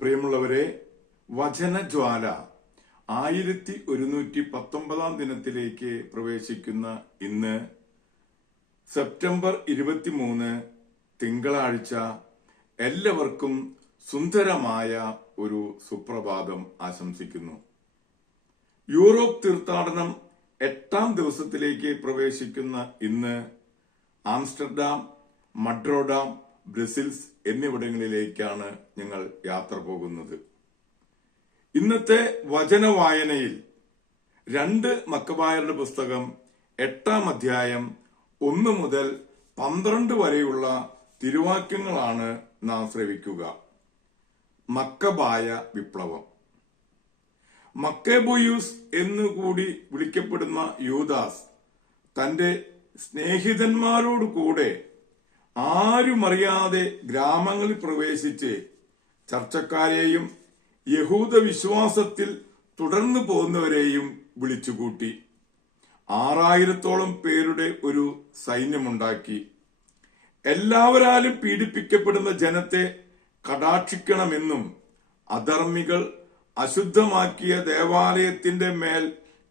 പ്രിയമുള്ളവരെ, വചനജ്വാല 1119 ദിനത്തിലേക്ക് പ്രവേശിക്കുന്ന ഇന്ന് സെപ്റ്റംബർ 23 തിങ്കളാഴ്ച എല്ലാവർക്കും സുന്ദരമായ ഒരു സുപ്രഭാതം ആശംസിക്കുന്നു. യൂറോപ്പ് തീർത്ഥാടനം 8ാം ദിവസത്തിലേക്ക് പ്രവേശിക്കുന്ന ഇന്ന് ആംസ്റ്റർഡാം, മഡ്രോഡാം, ബ്രസിൽസ് എന്നിവിടങ്ങളിലേക്കാണ് ഞങ്ങൾ യാത്ര പോകുന്നത്. ഇന്നത്തെ വചനവായനയിൽ 2 മക്കബായരുടെ പുസ്തകം 8ാം അധ്യായം 1 മുതൽ 12 വരെയുള്ള തിരുവാക്യങ്ങളാണ് നാം ശ്രവിക്കുക. മക്കബായ വിപ്ലവം. മക്കേബോയൂസ് എന്നുകൂടി വിളിക്കപ്പെടുന്ന യൂദാസ് തന്റെ സ്നേഹിതന്മാരോട് കൂടെ ആരുമറിയാതെ ഗ്രാമങ്ങളിൽ പ്രവേശിച്ച് ചർച്ചക്കാരെയും യഹൂദ വിശ്വാസത്തിൽ തുടർന്നു പോകുന്നവരെയും വിളിച്ചുകൂട്ടി. 6000-ഓളം പേരുടെ ഒരു സൈന്യമുണ്ടാക്കി. എല്ലാവരാലും പീഡിപ്പിക്കപ്പെടുന്ന ജനത്തെ കടാക്ഷിക്കണമെന്നും അധർമ്മികൾ അശുദ്ധമാക്കിയ ദേവാലയത്തിന്റെ മേൽ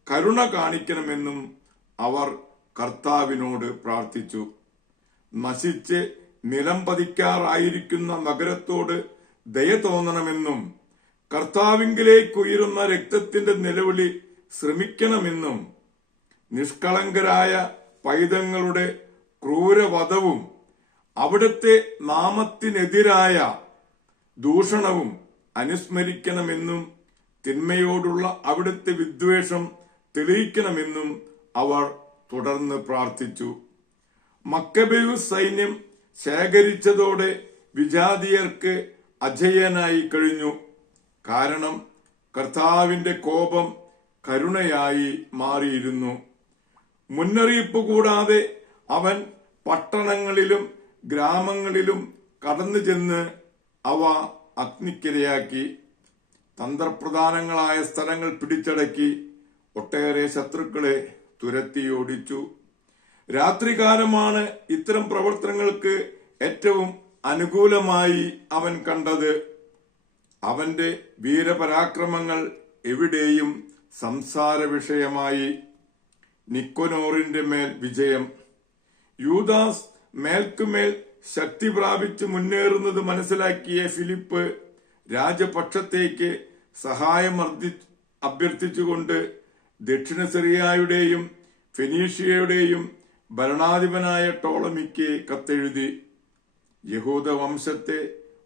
കരുണ കാണിക്കണമെന്നും അവർ കർത്താവിനോട് പ്രാർത്ഥിച്ചു. നശിച്ച് നിലം പതിക്കാറായിരിക്കുന്ന നഗരത്തോട് ദയ തോന്നണമെന്നും കർത്താവിങ്കിലേക്ക് ഉയരുന്ന രക്തത്തിന്റെ നിലവിളി ശ്രമിക്കണമെന്നും നിഷ്കളങ്കരായ പൈതങ്ങളുടെ ക്രൂരവധവും അവിടുത്തെ നാമത്തിനെതിരായ ദൂഷണവും അനുസ്മരിക്കണമെന്നും തിന്മയോടുള്ള അവിടുത്തെ വിദ്വേഷം തെളിയിക്കണമെന്നും അവർ തുടർന്ന് പ്രാർത്ഥിച്ചു. മക്കബേയൂസ് സൈന്യം ശേഖരിച്ചതോടെ വിജാതീയർക്ക് അജയ്യനായി കഴിഞ്ഞു. കാരണം കർത്താവിന്റെ കോപം കരുണയായി മാറിയിരുന്നു. മുന്നറിയിപ്പ് കൂടാതെ അവൻ പട്ടണങ്ങളിലും ഗ്രാമങ്ങളിലും കടന്നു ചെന്ന് അവ അഗ്നിക്കിരയാക്കി. തന്ത്രപ്രധാനങ്ങളായ സ്ഥലങ്ങൾ പിടിച്ചടക്കി ഒട്ടേറെ ശത്രുക്കളെ തുരത്തിയോടിച്ചു. രാത്രികാലമാണ് ഇത്തരം പ്രവർത്തനങ്ങൾക്ക് ഏറ്റവും അനുകൂലമായി അവൻ കണ്ടത്. അവന്റെ വീരപരാക്രമങ്ങൾ എവിടെയും സംസാര വിഷയമായി. നിക്കോനോറിന്റെ മേൽ വിജയം. യൂദാസ് മേൽക്കുമേൽ ശക്തി പ്രാപിച്ച് മുന്നേറുന്നത് മനസ്സിലാക്കിയ ഫിലിപ്പ് രാജപക്ഷത്തേക്ക് സഹായം അഭ്യർത്ഥിച്ചുകൊണ്ട് ദക്ഷിണ സിറിയയുടെയും ഫെനീഷ്യയുടെയും ഭരണാധിപനായ ടോളമിക്ക് കത്തെഴുതി. യഹൂദ വംശത്തെ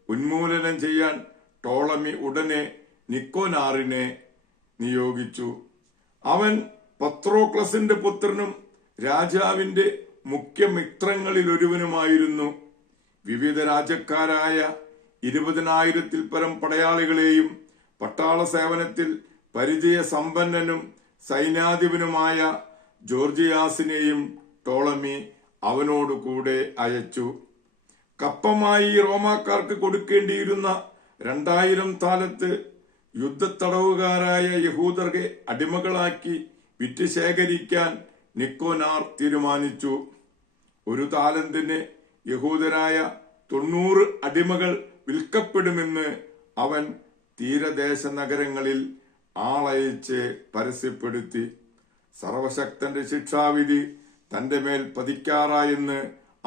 ഉന്മൂലനം ചെയ്യാൻ ടോളമി ഉടനെ നിക്കോനാറിനെ നിയോഗിച്ചു. അവൻ പത്രോക്ലസിന്റെ പുത്രനും രാജാവിന്റെ മുഖ്യമിത്രങ്ങളിലൊരുവനുമായിരുന്നു. വിവിധ രാജ്യക്കാരായ 20,000-ൽ പരം പടയാളികളെയും പട്ടാള സേവനത്തിൽ പരിചയസമ്പന്നനും സൈന്യാധിപനുമായ ജോർജിയാസിനെയും ടോളമി അവനോടുകൂടെ അയച്ചു. കപ്പമായി റോമാക്കാർക്ക് കൊടുക്കേണ്ടിയിരുന്ന 2000 താലത്ത് യുദ്ധത്തടവുകാരായ യഹൂദരെ അടിമകളാക്കി വിറ്റ് ശേഖരിക്കാൻ നിക്കോനാർ തീരുമാനിച്ചു. 1 താലന്തിന് യഹൂദരായ 90 അടിമകൾ വിൽക്കപ്പെടുമെന്ന് അവൻ തീരദേശ നഗരങ്ങളിൽ ആളയച്ച് പരസ്യപ്പെടുത്തി. സർവശക്തന്റെ ശിക്ഷാവിധി തന്റെ മേൽ പതിക്കാറായെന്ന്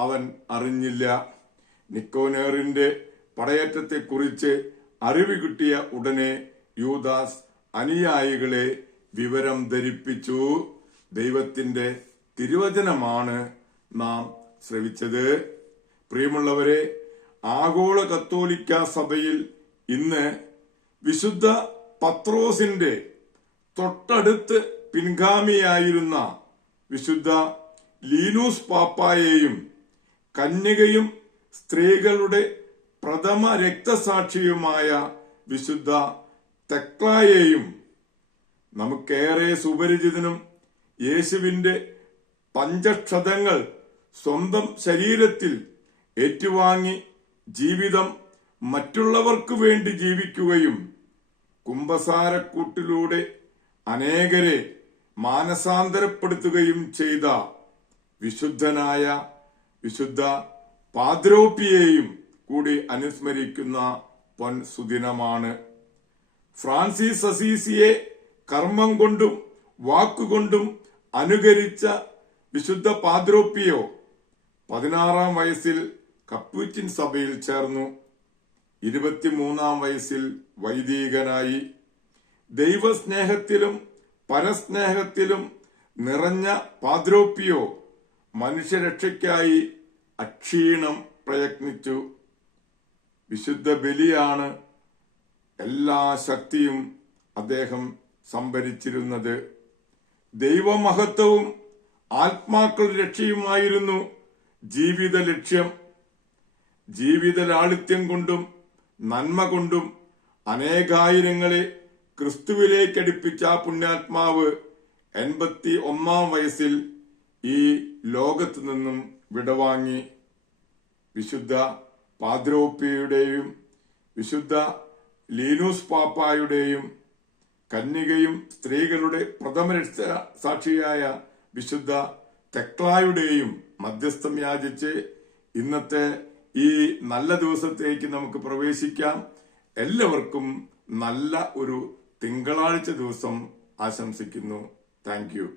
അവൻ അറിഞ്ഞില്ല. നിക്കോനേറിന്റെ പടയേറ്റത്തെക്കുറിച്ച് അറിവ് കിട്ടിയ ഉടനെ യൂദാസ് അനുയായികളെ വിവരം ധരിപ്പിച്ചു. ദൈവത്തിന്റെ തിരുവചനമാണ് നാം ശ്രവിച്ചത്. പ്രിയമുള്ളവരെ, ആഗോള കത്തോലിക്ക സഭയിൽ ഇന്ന് വിശുദ്ധ പത്രോസിന്റെ തൊട്ടടുത്ത് പിൻഗാമിയായിരുന്ന വിശുദ്ധ ലീനൂസ് പാപ്പായെയും കന്യകയും സ്ത്രീകളുടെ പ്രഥമ രക്തസാക്ഷിയുമായ വിശുദ്ധ തെക്ലായെയും നമുക്കേറെ സുപരിചിതനും യേശുവിന്റെ പഞ്ചക്ഷതങ്ങൾ സ്വന്തം ശരീരത്തിൽ ഏറ്റുവാങ്ങി ജീവിതം മറ്റുള്ളവർക്ക് വേണ്ടി ജീവിക്കുകയും കുമ്പസാരക്കൂട്ടിലൂടെ അനേകരെ മാനസാന്തരപ്പെടുത്തുകയും ചെയ്ത വിശുദ്ധ പാദ്രോപ്പിയെയും കൂടി അനുസ്മരിക്കുന്ന പൊൻ സുദിനമാണ്. ഫ്രാൻസിസ് അസീസിയെ കർമ്മം കൊണ്ടും വാക്കുകൊണ്ടും അനുകരിച്ച വിശുദ്ധ പാദ്രോപ്പിയോ 16-ാം വയസ്സിൽ കപ്പൂച്ചിൻ സഭയിൽ ചേർന്നു. 23-ാം വയസ്സിൽ വൈദികനായി. ദൈവസ്നേഹത്തിലും പരസ്നേഹത്തിലും നിറഞ്ഞ പാദ്രോപ്പിയോ മനുഷ്യരക്ഷയ്ക്കായി അക്ഷീണം പ്രയത്നിച്ചു. വിശുദ്ധ ബലിയാണ് എല്ലാ ശക്തിയും അദ്ദേഹം സംഭരിച്ചിരുന്നത്. ദൈവമഹത്വവും ആത്മാക്കൾ രക്ഷയുമായിരുന്നു ജീവിത ലക്ഷ്യം. ജീവിത ലാളിത്യം കൊണ്ടും നന്മ കൊണ്ടും അനേകായിരങ്ങളെ ക്രിസ്തുവിലേക്കടുപ്പിച്ച പുണ്യാത്മാവ് 81-ാം വയസ്സിൽ ഈ ലോകത്തു നിന്നും വിടവാങ്ങി. വിശുദ്ധ പാദ്രോപ്പിയുടെയും വിശുദ്ധ ലീനൂസ് പാപ്പായുടെയും കന്യകയും സ്ത്രീകളുടെ പ്രഥമ സാക്ഷിയായ വിശുദ്ധ തെക്ലായുടെയും മധ്യസ്ഥം യാചിച്ച് ഇന്നത്തെ ഈ നല്ല ദിവസത്തേക്ക് നമുക്ക് പ്രവേശിക്കാം. എല്ലാവർക്കും നല്ല ഒരു തിങ്കളാഴ്ച ദിവസം ആശംസിക്കുന്നു. Thank you.